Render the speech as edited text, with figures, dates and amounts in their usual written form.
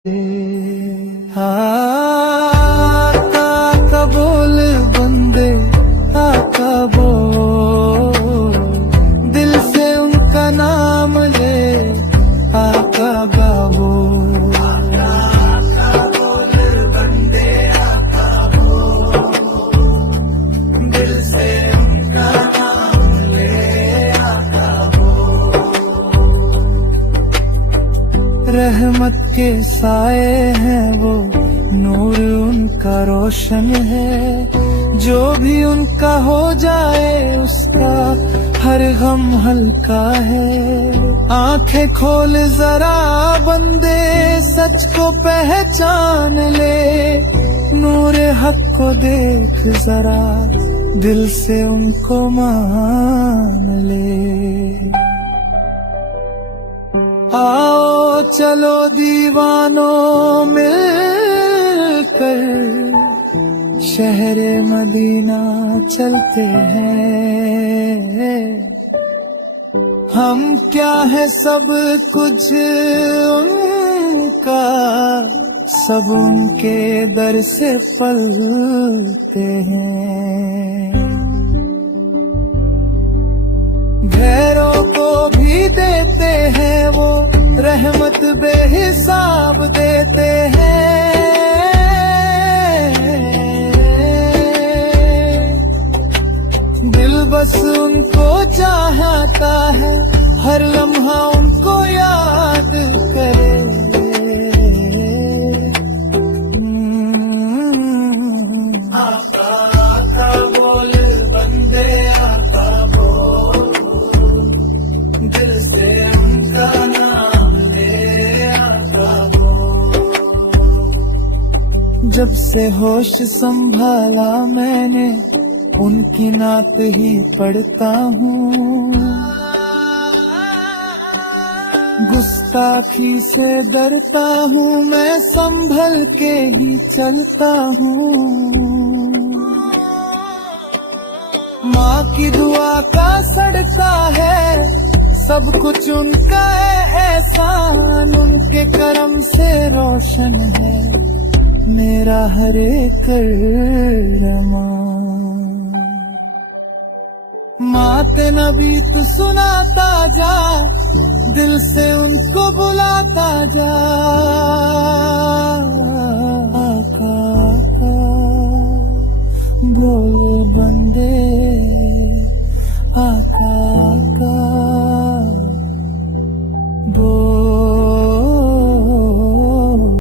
आका का बोल बंदे, आका बोल, दिल से उनका नाम ले, आका का बोल। आका बोल बंदे, आका बोल, दिल से उनका नाम ले, आका बोल। रहमत के साए हैं वो, नूर उनका रोशन है, जो भी उनका हो जाए उसका हर गम हल्का है। आंखें खोल जरा बंदे, सच को पहचान ले, नूर हक को देख जरा, दिल से उनको मान ले। आओ चलो दीवानों मिलकर, शहरे मदीना चलते हैं। हम क्या है सब कुछ उनका, सब उनके दर से पलते हैं। घरों को भी देते हैं वो, रहमत बेहिसाब देते हैं। दिल बस उनको चाहता है, हर लम्हा उनको याद करे। आका आका बोल बंदे, आका बोल, दिल से उनका नाम ले, आका बोल। जब से होश संभाला मैंने, उनकी नात ही पढ़ता हूँ। गुस्ताखी से डरता हूँ मैं, संभल के ही चलता हूँ। माँ की दुआ का सड़का है, सब कुछ उनका है एहसान, उनके करम से रोशन है मेरा हर एक अरमान। माते नबी तू सुनाता जा, दिल से उनको बुलाता जा।